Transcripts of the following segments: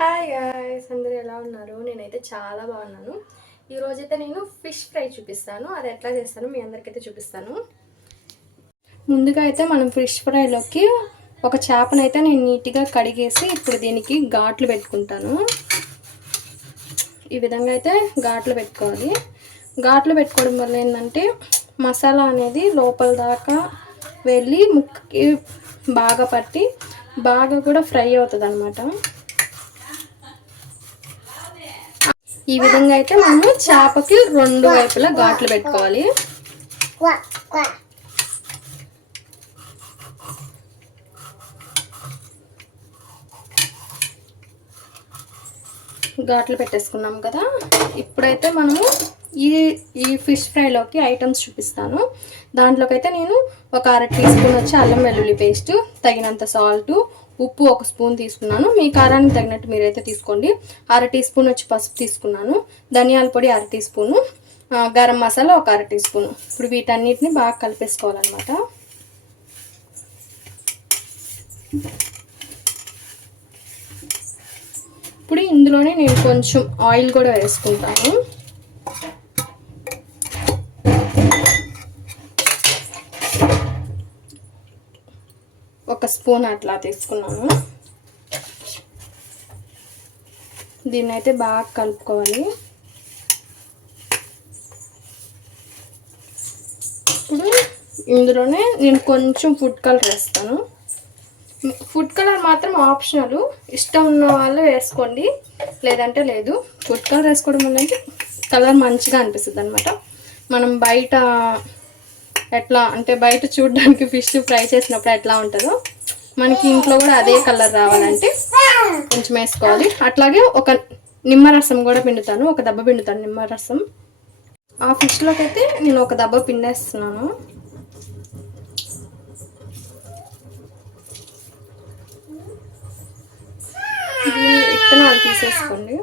Hi guys, అందరూ ఎలా ఉన్నారు? నేనైతే చాలా బాగున్నాను. ఈరోజైతే నేను ఫిష్ ఫ్రై చూపిస్తాను. అది ఎట్లా చేస్తాను మీ అందరికైతే చూపిస్తాను. ముందుగా అయితే మనం ఫిష్ ఫ్రైలోకి ఒక చేపనైతే నేను నీట్గా కడిగేసి ఇప్పుడు దీనికి ఘాట్లు పెట్టుకుంటాను. ఈ విధంగా అయితే ఘాట్లు పెట్టుకోవాలి. ఘాట్లు పెట్టుకోవడం వల్ల ఏంటంటే మసాలా అనేది లోపల దాకా వెళ్ళి ముక్కకి బాగా పట్టి బాగా కూడా ఫ్రై అవుతుంది అన్నమాట. ఈ విధంగా అయితే మనము చేపకి రెండు వైపులా ఘాట్లు పెట్టుకోవాలి. ఘాట్లు పెట్టేసుకున్నాం కదా. ఇప్పుడైతే మనము ఈ ఫిష్ ఫ్రైలోకి ఐటమ్స్ చూపిస్తాను. దాంట్లోకి అయితే నేను ఒక 1/2 టీ స్పూన్ వచ్చి అల్లం వెల్లుల్లి పేస్ట్, తగినంత సాల్ట్, ఉప్పు 1 స్పూన్ తీసుకున్నాను. మీ కారానికి తగినట్టు మీరైతే తీసుకోండి. 1/2 టీ స్పూన్ వచ్చి పసుపు తీసుకున్నాను. ధనియాల పొడి 1/2 టీ స్పూను, గరం మసాలా ఒక 1/2 టీ స్పూన్. ఇప్పుడు వీటన్నిటిని బాగా కలిపేసుకోవాలన్నమాట. ఇప్పుడు ఇందులోనే నేను కొంచెం ఆయిల్ కూడా వేసుకుంటాను. ఒక స్పూన్ అట్లా తీసుకున్నాను. దీన్ని అయితే బాగా కలుపుకోవాలి. ఇప్పుడు ఇందులోనే నేను కొంచెం ఫుడ్ కలర్ వేస్తాను. ఫుడ్ కలర్ మాత్రం ఆప్షనల్, ఇష్టం ఉన్న వాళ్ళు వేసుకోండి, లేదంటే లేదు. ఫుడ్ కలర్ వేసుకోవడం వల్ల కలర్ మంచిగా అనిపిస్తుంది అనమాట. మనం బయట ఎట్లా అంటే బయట చూడడానికి ఫిష్ ఫ్రై చేసినప్పుడు ఎట్లా ఉంటుందో మనకి ఇంట్లో కూడా అదే కలర్ రావాలంటే కొంచెం వేసుకోవాలి. అట్లాగే ఒక నిమ్మరసం కూడా పిండుతాను, ఒక దెబ్బ పిండుతాను నిమ్మరసం. ఆ ఫిష్లోకి అయితే నేను ఒక దెబ్బ పిండేస్తున్నాను. దీని విత్తనాలు తీసేసుకోండి.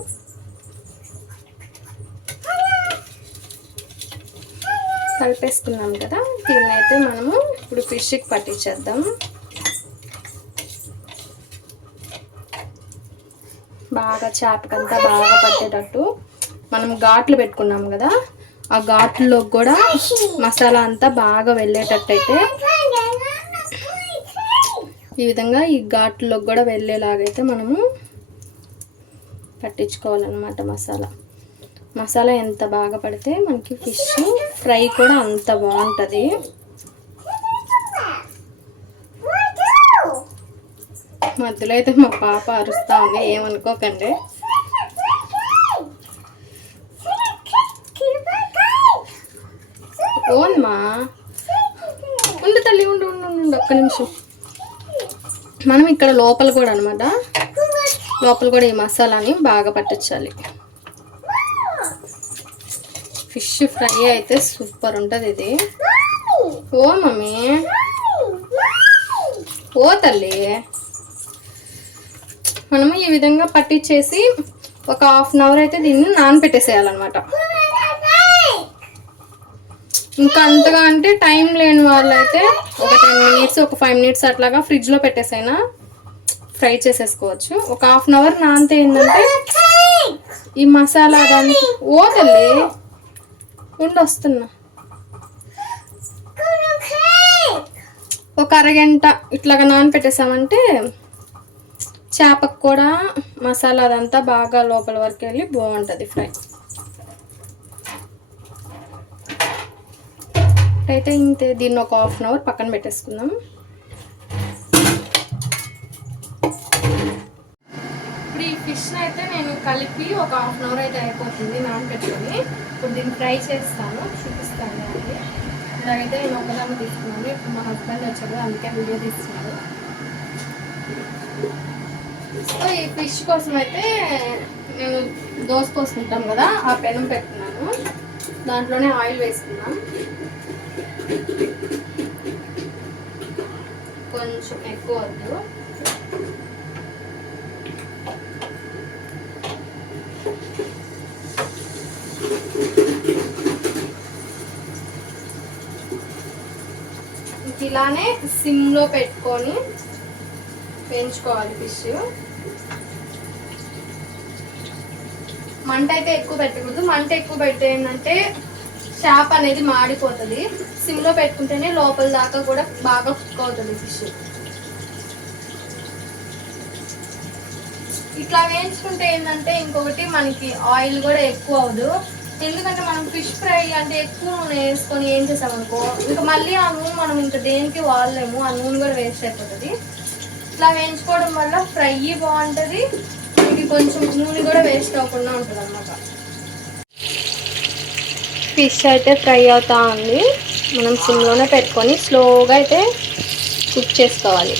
కలిపేసుకున్నాం కదా. దీన్ని అయితే మనము ఇప్పుడు ఫిష్కి పట్టించేద్దాం. బాగా చేపకంతా బాగా పట్టేటట్టు మనం ఘాట్లు పెట్టుకున్నాం కదా, ఆ ఘాట్లలో కూడా మసాలా అంతా బాగా వెళ్ళేటట్టు అయితే ఈ విధంగా ఈ ఘాట్లలో కూడా వెళ్ళేలాగైతే మనము పట్టించుకోవాలన్నమాట. మసాలా ఎంత బాగా పడితే మనకి ఫిష్ ఫ్రై కూడా అంత బాగుంటుంది. మధ్యలో అయితే మా పాప అరుస్తూ ఉంది, ఏమనుకోకండి. ఓన్మా ఉండు తల్లి, ఉండు ఉండు ఉండు ఒక్క నిమిషం. మనం ఇక్కడ లోపల కూడా అనమాట, లోపల కూడా ఈ మసాలాని బాగా పట్టించాలి. ఫిష్ ఫ్రై అయితే సూపర్ ఉంటుంది ఇది. ఓ మమ్మీ, ఓ తల్లి, మనము ఈ విధంగా పట్టించేసి ఒక 1/2 అవర్ అయితే దీన్ని నానపెట్టేసేయాలన్నమాట. ఇంకా అంతగా అంటే టైం లేని వాళ్ళు అయితే ఒక 10 మినిట్స్, ఒక 5 మినిట్స్ అట్లాగా ఫ్రిడ్జ్లో పెట్టేసైనా ఫ్రై చేసేసుకోవచ్చు. ఒక 1/2 అవర్ నానితే ఏంటంటే ఈ మసాలా దాన్ని ఓ తల్లి ఉండి వస్తున్నా, ఒక అరగంట ఇట్లాగా నానపెట్టేసామంటే చేపకు కూడా మసాలా అదంతా బాగా లోపల వరకు వెళ్ళి బాగుంటుంది ఫ్రై. అయితే ఇంతే, దీన్ని ఒక 1/2 అవర్ పక్కన పెట్టేసుకుందాం. ఇప్పుడు ఈ ఫిష్ అయితే నేను కలిపి ఒక 1/2 అవర్ అయితే అయిపోతుంది నానబెట్టుకొని. ఇప్పుడు దీన్ని ఫ్రై చేస్తాను, చూపిస్తాను. అది ఇలాగైతే నేను ఒకదాన్ని తీసుకున్నాను. ఇప్పుడు మా హస్బెండ్ వచ్చాడు, అందుకే వీడియో తీస్తున్నాడు. సో ఈ ఫిష్ కోసం అయితే నేను దోశ పోసుకుంటాం కదా, ఆ పెనం పెట్టుకున్నాను. దాంట్లోనే ఆయిల్ వేసుకున్నాం, కొంచెం ఎక్కువ వద్దు. ఇలానే సిమ్లో పెట్టుకొని పెంచుకోవాలి ఫిష్. మంట అయితే ఎక్కువ పెట్టకూడదు. మంట ఎక్కువ పెడితే ఏంటంటే చేప అనేది మాడిపోతుంది. సిమ్లో పెట్టుకుంటేనే లోపల దాకా కూడా బాగా కుక్ అవుతుంది ఫిష్. ఇట్లా వేయించుకుంటే ఏంటంటే ఇంకొకటి మనకి ఆయిల్ కూడా ఎక్కువ అవ్వదు. ఎందుకంటే మనం ఫిష్ ఫ్రై అంటే ఎక్కువ నూనె వేసుకొని ఏం చేసామనుకో ఇంకా మళ్ళీ ఆ నూనె మనం ఇంకా దేనికి వాడలేము, ఆ నూనె కూడా వేస్ట్ అయిపోతుంది. ఇట్లా వేయించుకోవడం వల్ల ఫ్రై బాగుంటుంది, ఇది కొంచెం నూనె కూడా వేస్ట్ అవ్వకుండా ఉంటుంది అన్నమాట. ఫిష్ అయితే ఫ్రై అవుతా ఉంది. మనం సిమ్లోనే పెట్టుకొని స్లోగా అయితే కుక్ చేసుకోవాలి.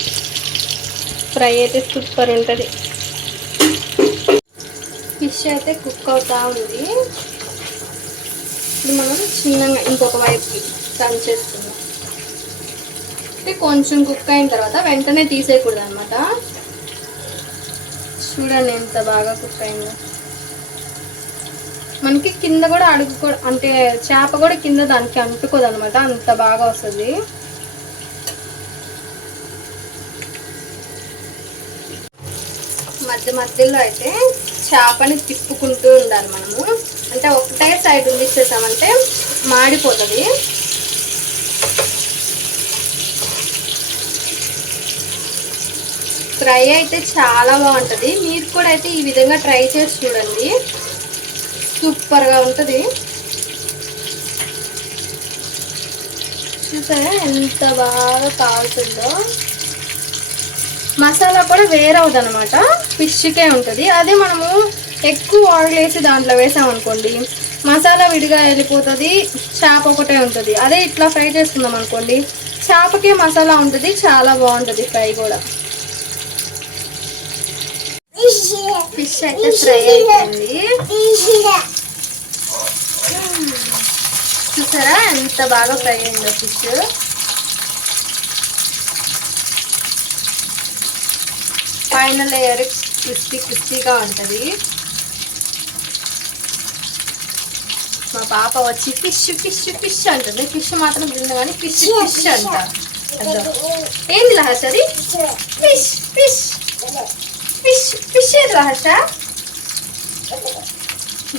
ఫ్రై అయితే సూపర్ ఉంటుంది. ఫిష్ అయితే కుక్ అవుతా ఉంది. ఇప్పుడు మనం చిన్నగా ఇంకొక వైపుకి టర్న్ చేసుకుందాం. అంటే కొంచెం కుక్ అయిన తర్వాత వెంటనే తీసేయకూడదు అనమాట. చూడండి ఎంత బాగా కుక్ అయిందో. మనకి కింద కూడా అడుగు కూడా అంటే చేప కూడా కింద దానికి అంటుకోదు అనమాట, అంత బాగా వస్తుంది. మధ్య మధ్యలో అయితే చేపని తిప్పుకుంటూ ఉండాలి మనము. అంటే ఒకటే సైడ్ ఉండిచ్చేసామంటే మాడిపోతుంది. ఫ్రై అయితే చాలా బాగుంటుంది. మీరు కూడా అయితే ఈ విధంగా ట్రై చేసి చూడండి, సూపర్గా ఉంటుంది. చూసారా ఎంత బాగా కాలుతుందో. మసాలా కూడా వేరే అవుతుంది అనమాట, ఫిష్కే ఉంటుంది. అదే మనము ఎక్కువ ఆయిల్ వేసి దాంట్లో వేసామనుకోండి మసాలా విడిగా వెళ్ళిపోతుంది, చేప ఒకటే ఉంటుంది. అదే ఇట్లా ఫ్రై చేసుకుందాం అనుకోండి చేపకే మసాలా ఉంటుంది, చాలా బాగుంటుంది ఫ్రై కూడా. ఫిష్ అయితే ఫ్రై అయిపోయింది. చూసారా ఎంత బాగా ఫ్రై అయిందో ఫిష్. పైన లేయర్ క్రిస్పీగా ఉంటుంది. మా పాప వచ్చి ఫిష్ ఫిష్ ఫిష్ అంటుంది. ఫిష్ మాత్రం తింది కానీ ఫిష్ ఫిష్ అంట. ఏంది లహర్ష అది? ఫిష్ ఫిష్ ఫిష్ ఫిష్ ఏది లహర్ష?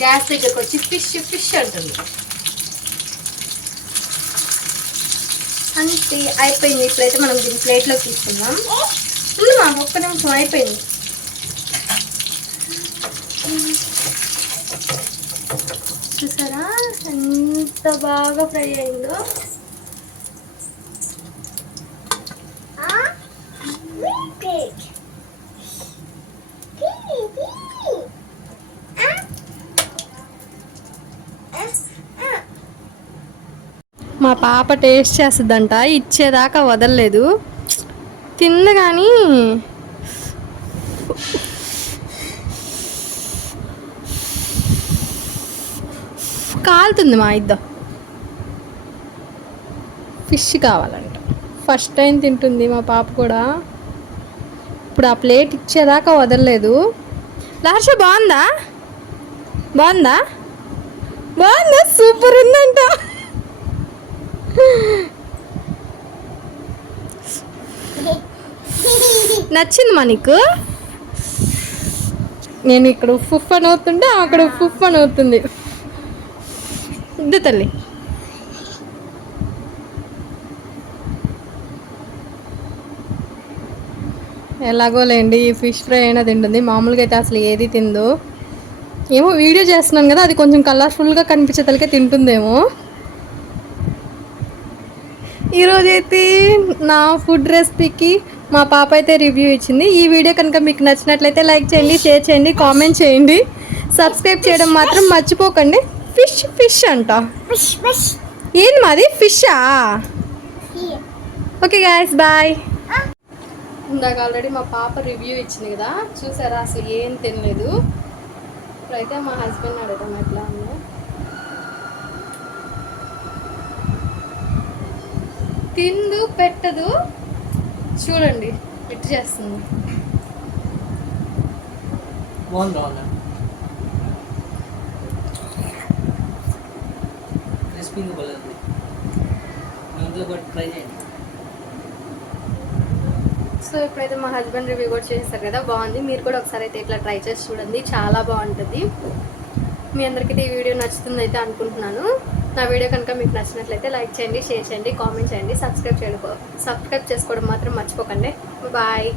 గ్యాస్ దగ్గరకు వచ్చి ఫిష్ ఫిష్ అంటుంది. అంతే అయిపోయింది. ఇప్పుడైతే మనం దీన్ని ప్లేట్లోకి తీసుకుందాం. మాకు ఒక్క నిమిషం అయిపోయింది. చూసారా ఎంత బాగా ఫ్రై అయిందో. మా పాప టేస్ట్ చేస్తుందంట, ఇచ్చేదాకా వదలలేదు. తింది కానీ కాలుతుంది. మా ఇద్దరు ఫిష్ కావాలంట, ఫస్ట్ టైం తింటుంది మా పాప కూడా. ఇప్పుడు ఆ ప్లేట్ ఇచ్చేదాకా వదలలేదు. లాస్ట్ బాగుందా? బాగుందా? బాగుందా? సూపర్ ఉందంట. నచ్చింది నీకు? నేను ఇక్కడ ఫుఫ్ అని అవుతుంటే అక్కడ ఫుఫ్ అని అవుతుంది. ఇద్దు తల్లి. ఎలాగోలేండి ఈ ఫిష్ ఫ్రై అయినా తింటుంది, మామూలుగా అయితే అసలు ఏది తిందు. ఏమో వీడియో చేస్తున్నాను కదా, అది కొంచెం కలర్ఫుల్గా కనిపించేతలకే తింటుందేమో. ఈరోజైతే నా ఫుడ్ రెసిపీకి మా పాప అయితే రివ్యూ ఇచ్చింది. ఈ వీడియో కనుక మీకు నచ్చినట్లయితే లైక్ చేయండి, షేర్ చేయండి, కామెంట్ చేయండి, సబ్స్క్రైబ్ చేయడం మాత్రం మర్చిపోకండి. ఫిష్ ఫిష్ అంట. ఏంది మాది ఫిషా? Okay guys bye. ఇందాక ఆల్రెడీ మా పాప రివ్యూ ఇచ్చింది కదా, చూసారా అసలు ఏం తినలేదు. ఇప్పుడైతే మా హస్బెండ్ అడుగుతాం ఎట్లా ఉందో. తిందు పెట్టదు, చూడండి ఎట్టు చేస్తుంది. ట్రై చేయండి. సో ఇప్పుడైతే మా హస్బెండ్ రివ్యూ కూడా చేస్తారు కదా, బాగుంది. మీరు కూడా ఒకసారి అయితే ఇట్లా ట్రై చేసి చూడండి, చాలా బాగుంటుంది. మీ అందరికీ ఈ వీడియో నచ్చుతుంది అయితే అనుకుంటున్నాను. నా వీడియో కనుక మీకు నచ్చినట్లయితే లైక్ చేయండి, షేర్ చేయండి, కామెంట్ చేయండి, సబ్స్క్రైబ్ చేసుకోవడం మాత్రం మర్చిపోకండి. బాయ్.